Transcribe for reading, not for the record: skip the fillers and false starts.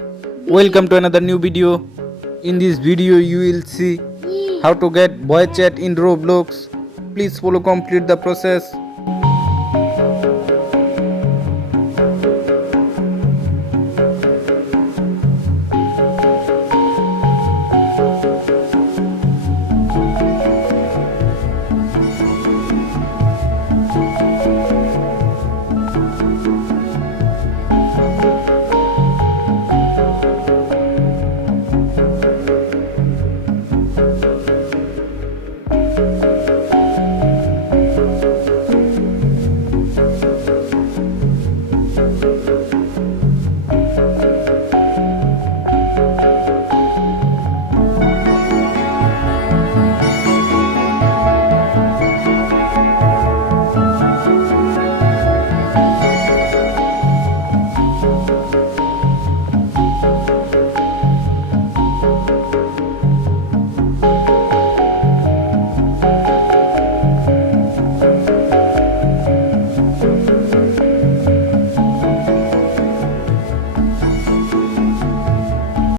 Welcome to another new video. In this video you will see how to get voice chat in Roblox. Please follow complete the process.